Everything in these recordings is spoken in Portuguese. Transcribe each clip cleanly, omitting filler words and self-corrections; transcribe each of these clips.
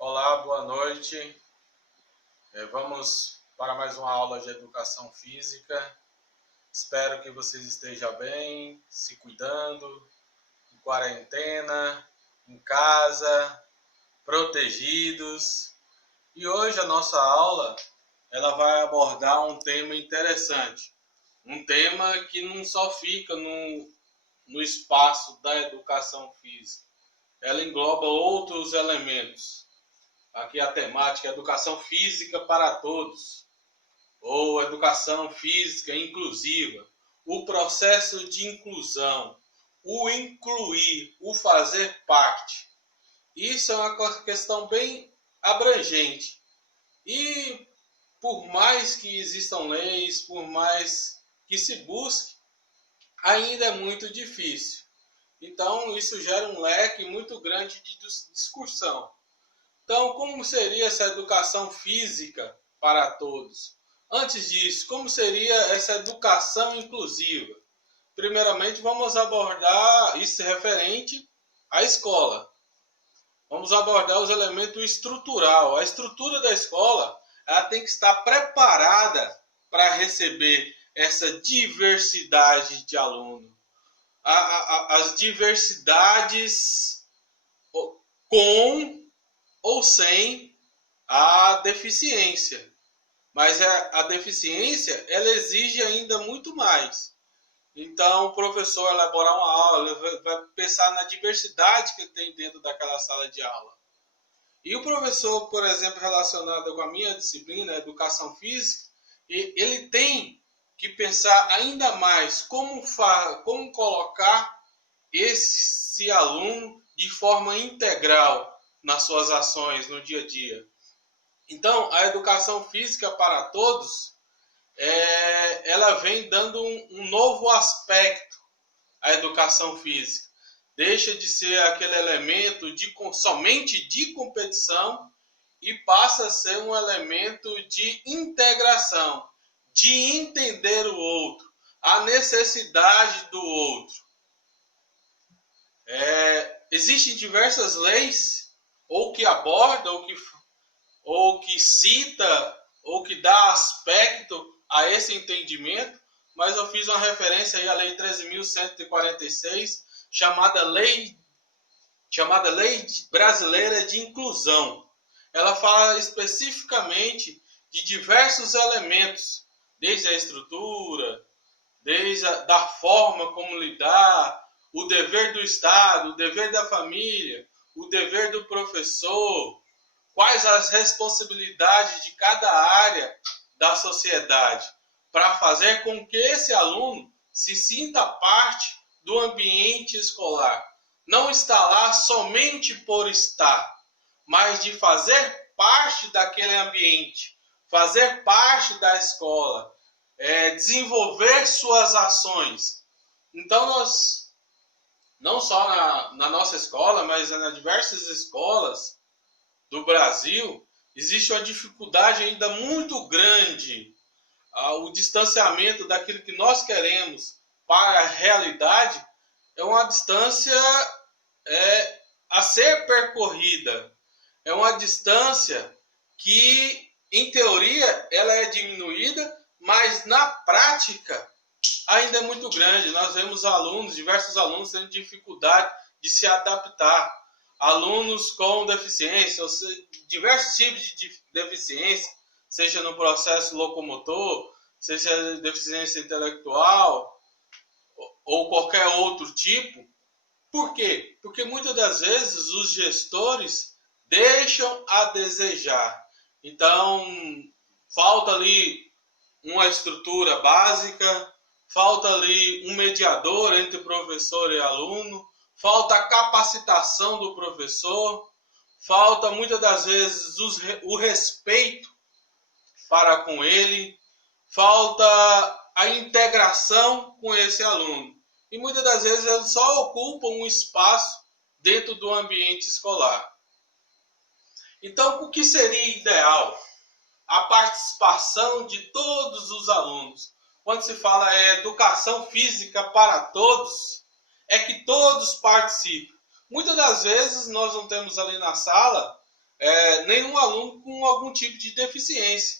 Olá, boa noite. Vamos para mais uma aula de educação física. Espero que vocês estejam bem, se cuidando, em quarentena, em casa, protegidos. E hoje a nossa aula ela vai abordar um tema interessante. Um tema que não só fica no espaço da educação física. Ela engloba outros elementos. Aqui a temática é educação física para todos, ou educação física inclusiva. O processo de inclusão, o incluir, o fazer parte. Isso é uma questão bem abrangente. E por mais que existam leis, por mais que se busque, ainda é muito difícil. Então isso gera um leque muito grande de discussão. Então, como seria essa educação física para todos? Antes disso, como seria essa educação inclusiva? Primeiramente, vamos abordar isso referente à escola. Vamos abordar os elementos estrutural. A estrutura da escola ela tem que estar preparada para receber essa diversidade de aluno. As diversidades com ou sem a deficiência. Mas a deficiência, ela exige ainda muito mais. Então, o professor elaborar uma aula, ele vai pensar na diversidade que ele tem dentro daquela sala de aula. E o professor, por exemplo, relacionado com a minha disciplina, a educação física, ele tem que pensar ainda mais como colocar esse aluno de forma integral nas suas ações no dia a dia. Então, a educação física para todos, ela vem dando um novo aspecto à educação física. Deixa de ser aquele elemento somente de competição e passa a ser um elemento de integração, de entender o outro, a necessidade do outro. Existem diversas leis, ou que aborda, ou que cita, ou que dá aspecto a esse entendimento, mas eu fiz uma referência aí à Lei 13.146, chamada Lei Brasileira de Inclusão. Ela fala especificamente de diversos elementos, desde a estrutura, desde da forma como lidar, o dever do Estado, o dever da família, o dever do professor, quais as responsabilidades de cada área da sociedade, para fazer com que esse aluno se sinta parte do ambiente escolar. Não está lá somente por estar, mas de fazer parte daquele ambiente, fazer parte da escola, desenvolver suas ações. Então, nós, não só na nossa escola, mas nas diversas escolas do Brasil, existe uma dificuldade ainda muito grande, o distanciamento daquilo que nós queremos para a realidade é uma distância a ser percorrida, é uma distância que, em teoria, ela é diminuída, mas na prática ainda é muito grande. Nós vemos diversos alunos tendo dificuldade de se adaptar. Alunos com deficiência, ou seja, diversos tipos de deficiência, seja no processo locomotor, seja deficiência intelectual ou qualquer outro tipo. Por quê? Porque muitas das vezes os gestores deixam a desejar. Então, falta ali uma estrutura básica, falta ali um mediador entre professor e aluno, falta a capacitação do professor, falta muitas das vezes o respeito para com ele, falta a integração com esse aluno. E muitas das vezes eles só ocupam um espaço dentro do ambiente escolar. Então, o que seria ideal? A participação de todos os alunos. Quando se fala educação física para todos, é que todos participem. Muitas das vezes nós não temos ali na sala nenhum aluno com algum tipo de deficiência.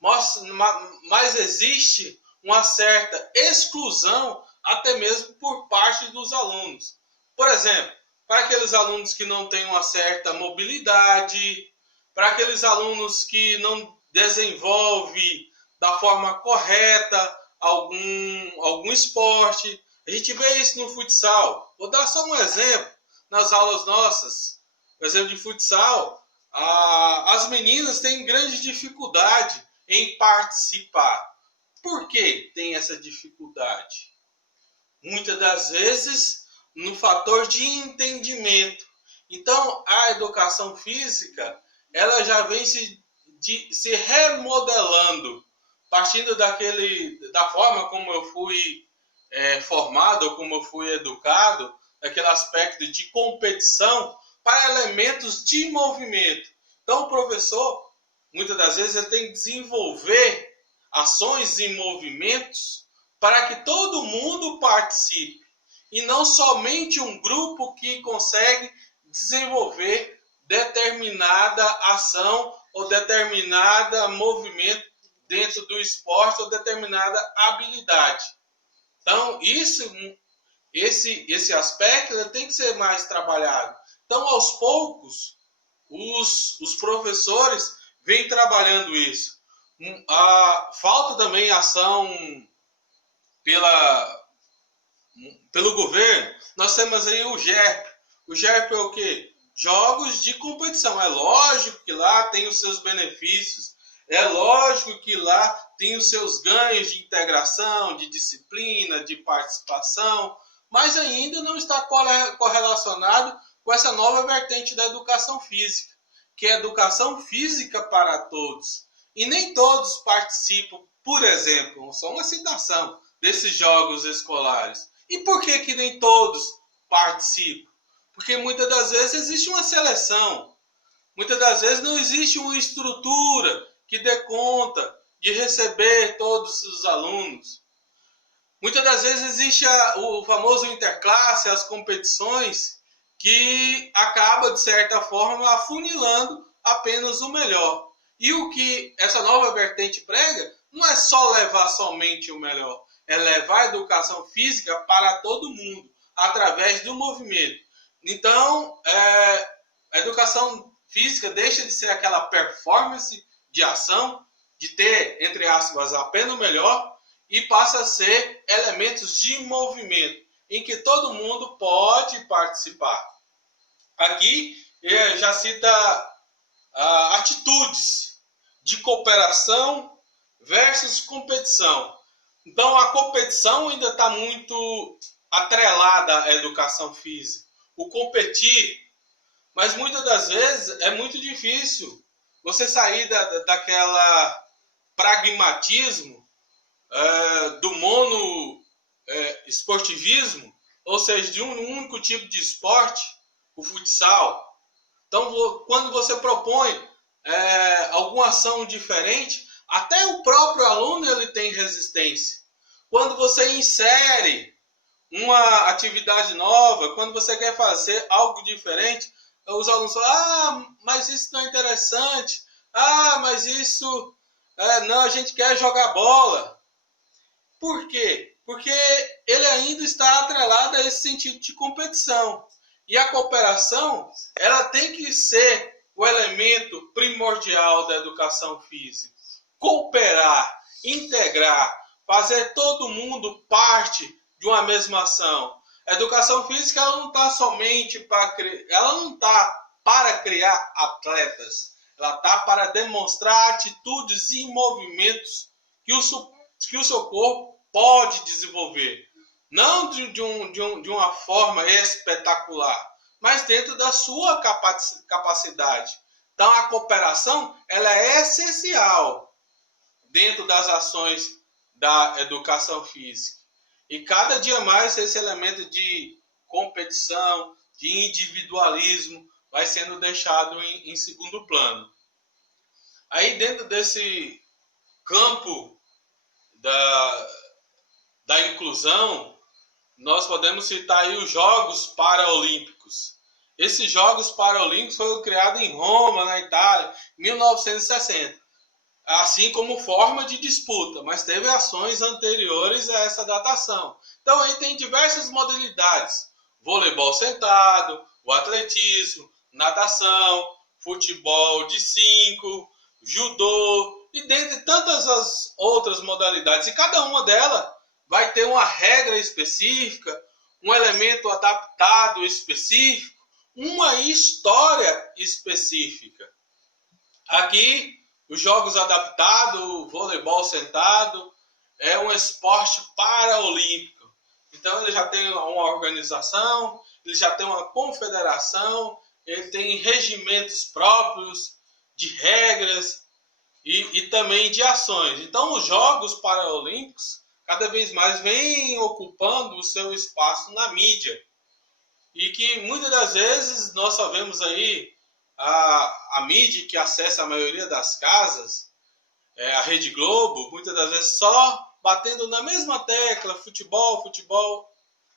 Mas existe uma certa exclusão, até mesmo por parte dos alunos. Por exemplo, para aqueles alunos que não têm uma certa mobilidade, para aqueles alunos que não desenvolvem da forma correta algum esporte. A gente vê isso no futsal. Vou dar só um exemplo. Nas aulas nossas, por exemplo, de futsal, as meninas têm grande dificuldade em participar. Por que tem essa dificuldade? Muitas das vezes no fator de entendimento. Então, a educação física, ela já vem se remodelando, partindo da forma como eu fui formado, ou como eu fui educado, daquele aspecto de competição, para elementos de movimento. Então, o professor, muitas das vezes, ele tem que desenvolver ações e movimentos para que todo mundo participe, e não somente um grupo que consegue desenvolver determinada ação ou determinada movimento dentro do esporte ou determinada habilidade. Então, esse aspecto tem que ser mais trabalhado. Então, aos poucos, os professores vêm trabalhando isso. Falta também ação pelo governo. Nós temos aí o GERP. O GERP é o quê? Jogos de competição. É lógico que lá tem os seus benefícios. É lógico que lá tem os seus ganhos de integração, de disciplina, de participação, mas ainda não está correlacionado com essa nova vertente da educação física, que é a educação física para todos. E nem todos participam, por exemplo, só uma citação, desses jogos escolares. E por que nem todos participam? Porque muitas das vezes existe uma seleção. Muitas das vezes não existe uma estrutura que dê conta de receber todos os alunos. Muitas das vezes existe o famoso interclasse, as competições, que acaba, de certa forma, afunilando apenas o melhor. E o que essa nova vertente prega não é só levar somente o melhor, é levar a educação física para todo mundo, através do movimento. Então, a educação física deixa de ser aquela performance de ação, de ter, entre aspas, apenas o melhor, e passa a ser elementos de movimento, em que todo mundo pode participar. Aqui já cita atitudes de cooperação versus competição. Então, a competição ainda está muito atrelada à educação física. O competir, mas muitas das vezes é muito difícil você sair daquela pragmatismo do esportivismo, ou seja, de um único tipo de esporte, o futsal. Então, quando você propõe alguma ação diferente, até o próprio aluno ele tem resistência. Quando você insere uma atividade nova, quando você quer fazer algo diferente, os alunos falam, mas isso não é interessante, mas isso, não, a gente quer jogar bola. Por quê? Porque ele ainda está atrelado a esse sentido de competição. E a cooperação, ela tem que ser o elemento primordial da educação física. Cooperar, integrar, fazer todo mundo parte de uma mesma ação. A educação física ela não está somente para criar atletas. Ela está para demonstrar atitudes e movimentos que o seu corpo pode desenvolver. Não de uma forma espetacular, mas dentro da sua capacidade. Então a cooperação ela é essencial dentro das ações da educação física. E cada dia mais esse elemento de competição, de individualismo, vai sendo deixado em segundo plano. Aí dentro desse campo da inclusão, nós podemos citar aí os Jogos Paralímpicos. Esses Jogos Paralímpicos foram criados em Roma, na Itália, em 1960, assim como forma de disputa, mas teve ações anteriores a essa datação. Então aí tem diversas modalidades: voleibol sentado, o atletismo, natação, futebol de 5, judô e dentre tantas as outras modalidades. E cada uma delas vai ter uma regra específica, um elemento adaptado específico, uma história específica. Aqui, os jogos adaptados, o voleibol sentado, é um esporte paraolímpico. Então, ele já tem uma organização, ele já tem uma confederação, ele tem regimentos próprios de regras e também de ações. Então, os Jogos Paralímpicos cada vez mais vêm ocupando o seu espaço na mídia. E que muitas das vezes nós só vemos aí a mídia que acessa a maioria das casas, a Rede Globo, muitas das vezes só batendo na mesma tecla: futebol, futebol.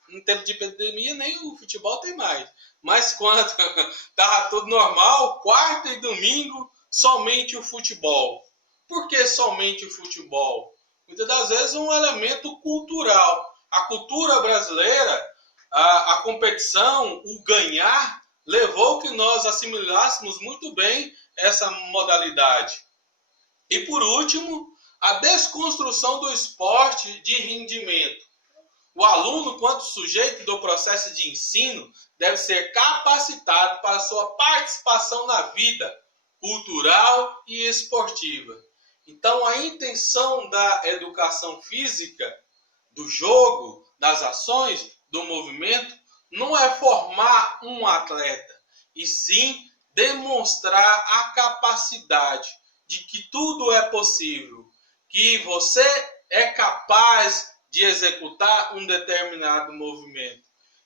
Em tempo de pandemia nem o futebol tem mais. Mas quando estava tudo normal, quarta e domingo, somente o futebol. Por que somente o futebol? Muitas das vezes um elemento cultural. A cultura brasileira, a competição, o ganhar, levou que nós assimilássemos muito bem essa modalidade. E por último, a desconstrução do esporte de rendimento. O aluno, quanto sujeito do processo de ensino, deve ser capacitado para sua participação na vida cultural e esportiva. Então, a intenção da educação física, do jogo, das ações, do movimento, não é formar um atleta, e sim demonstrar a capacidade de que tudo é possível, que você é capaz de executar um determinado movimento,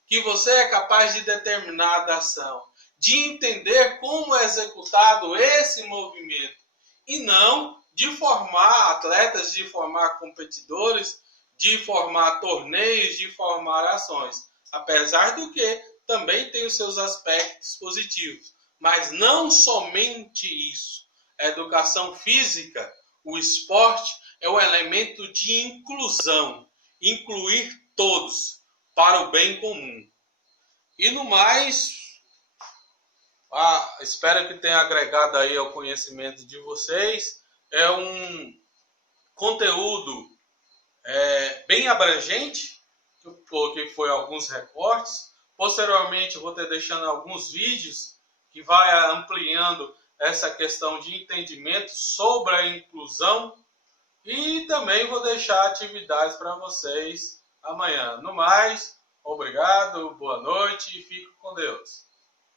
que você é capaz de determinada ação, de entender como é executado esse movimento, e não de formar atletas, de formar competidores, de formar torneios, de formar ações. Apesar do que também tem os seus aspectos positivos, mas não somente isso. A educação física, o esporte, é o elemento de inclusão, incluir todos para o bem comum. E no mais, espero que tenha agregado aí ao conhecimento de vocês. É um conteúdo bem abrangente, porque foi alguns recortes. Posteriormente, eu vou ter deixando alguns vídeos que vai ampliando essa questão de entendimento sobre a inclusão, e também vou deixar atividades para vocês amanhã. No mais, obrigado, boa noite e fique com Deus.